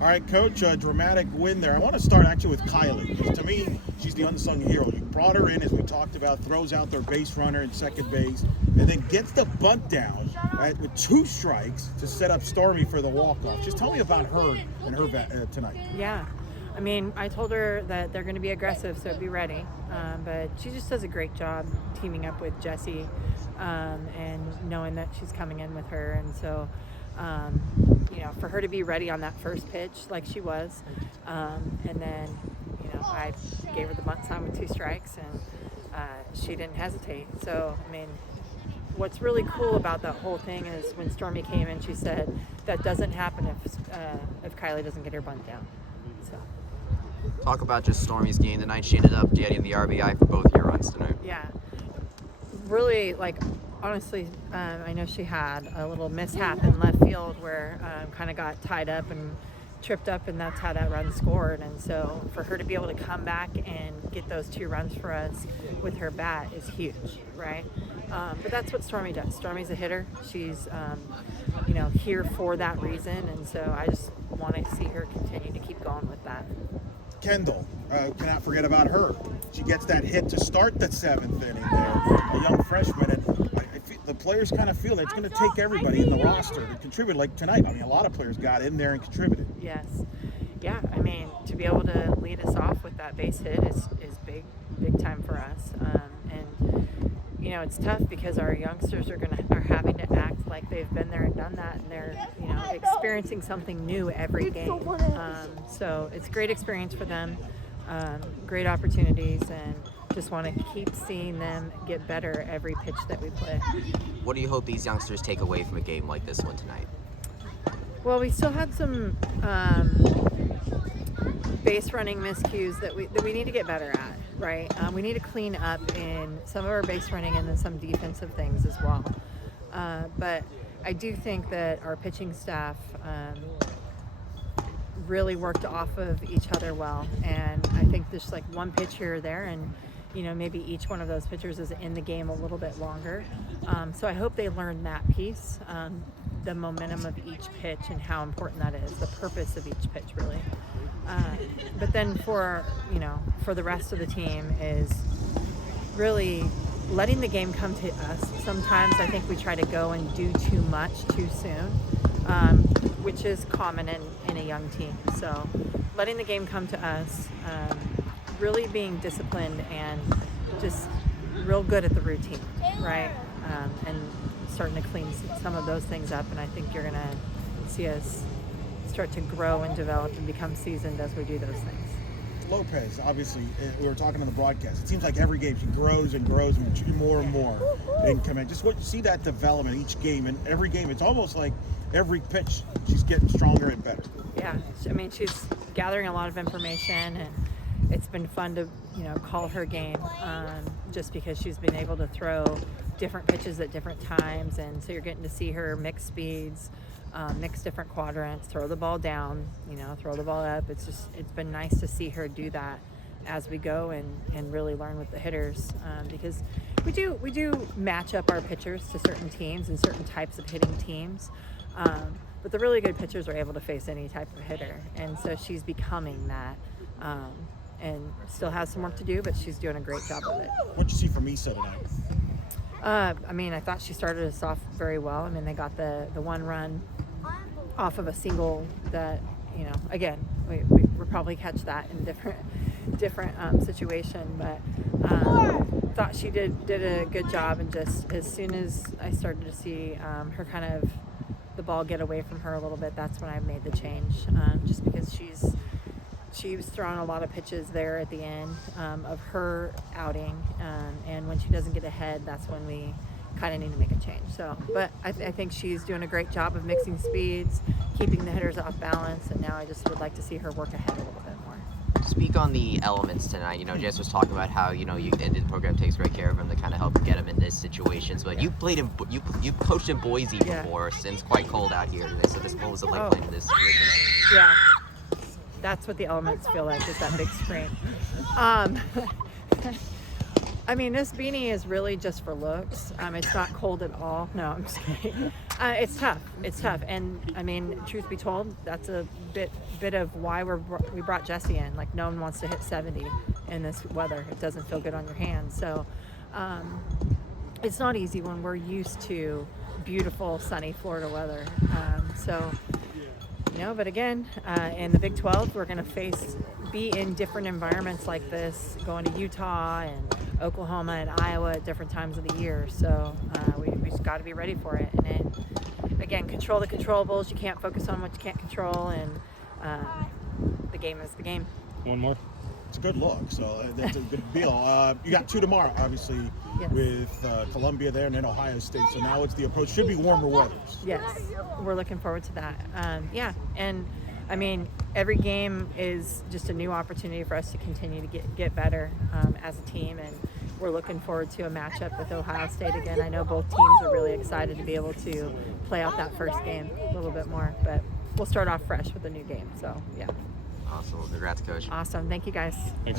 All right, Coach, a dramatic win there. I want to start actually with Kylie, because to me, she's the unsung hero. You brought her in, as we talked about, throws out their base runner in second base, and then gets the bunt down with 2 strikes to set up Stormy for the walk-off. Just tell me about her and her tonight. Yeah. I mean, I told her that they're going to be aggressive, so be ready. But she just does a great job teaming up with Jessie and knowing that she's coming in with her. And so, for her to be ready on that first pitch like she was, and then, I gave her the bunt sign with 2 strikes, and she didn't hesitate. So, I mean, what's really cool about that whole thing is when Stormy came in, she said that doesn't happen if Kylie doesn't get her bunt down. So. Talk about just Stormy's game tonight. She ended up getting the RBI for both your runs tonight. Yeah. Really, honestly, I know she had a little mishap in left field where kind of got tied up and tripped up, and that's how that run scored. And so for her to be able to come back and get those 2 runs for us with her bat is huge, right? But that's what Stormy does. Stormy's a hitter. She's, here for that reason. And so I just want to see her continue to keep going with that. Kendall, cannot forget about her. She gets that hit to start the 7th inning there, a young freshman, and I feel the players kind of feel that it's going to take everybody in the roster to contribute. Like tonight, I mean, a lot of players got in there and contributed. Yes. Yeah, I mean, to be able to lead us off with that base hit is big time for us. And it's tough because our youngsters are having to act like they've been there and done that, and they're experiencing something new every game. So it's a great experience for them, great opportunities, and just want to keep seeing them get better every pitch that we play. What do you hope these youngsters take away from a game like this one tonight? Well, we still had some base running miscues that we need to get better at, right? We need to clean up in some of our base running and then some defensive things as well. But I do think that our pitching staff really worked off of each other well, and I think there's like one pitch here or there, and maybe each one of those pitchers is in the game a little bit longer. So I hope they learn that piece, the momentum of each pitch and how important that is, the purpose of each pitch really. But then for the rest of the team is really letting the game come to us. Sometimes I think we try to go and do too much too soon, which is common in a young team. So letting the game come to us, really being disciplined and just real good at the routine, right? And starting to clean some of those things up, and I think you're going to see us start to grow and develop and become seasoned as we do those things. Lopez, obviously, we were talking on the broadcast. It seems like every game she grows and grows and more and more in command. Just what you see that development each game, and every game, it's almost like every pitch she's getting stronger and better. Yeah, I mean, she's gathering a lot of information, and it's been fun to call her game, just because she's been able to throw different pitches at different times, and so you're getting to see her mix speeds, mix different quadrants, throw the ball down, throw the ball up. It's been nice to see her do that as we go and really learn with the hitters, because we do match up our pitchers to certain teams and certain types of hitting teams, but the really good pitchers are able to face any type of hitter, and so she's becoming that, and still has some work to do, but she's doing a great job of it. What'd you see from Issa tonight? I mean, I thought she started us off very well. I mean, they got the 1 run off of a single that, again, we'll probably catch that in different situation, but thought she did a good job, and just as soon as I started to see her kind of the ball get away from her a little bit, that's when I made the change, just because she was throwing a lot of pitches there at the end of her outing, and when she doesn't get ahead, that's when we kind of need to make a change. So, but I think she's doing a great job of mixing speeds, keeping the hitters off balance, and now I just would like to see her work ahead a little bit more. Speak on the elements tonight. Jess was talking about how the program takes great care of him to kind of help get him in these situations. But you coached in Boise before, and it's quite cold out here today. So what was it like playing in this situation? Yeah. That's what the elements feel like, is that big screen. I mean, this beanie is really just for looks. It's not cold at all. No, I'm just kidding. It's tough. It's tough, and I mean, truth be told, that's a bit of why we brought Jesse in. Like, no one wants to hit 70 in this weather. It doesn't feel good on your hands. So, it's not easy when we're used to beautiful, sunny Florida weather. But again, in the Big 12, we're going to be in different environments like this, going to Utah and Oklahoma and Iowa at different times of the year. So we just got to be ready for it. And then, again, control the controllables. You can't focus on what you can't control, and the game is the game. One more. It's a good look, so that's a good deal. You got 2 tomorrow, obviously, Yes. with Columbia there and then Ohio State. So now it's the approach. Should be warmer weathers. Yes, we're looking forward to that. And I mean, every game is just a new opportunity for us to continue to get better as a team, and we're looking forward to a matchup with Ohio State again. I know both teams are really excited to be able to play out that first game a little bit more, but we'll start off fresh with a new game. So, yeah. Awesome. Congrats, Coach. Awesome. Thank you, guys. Thanks.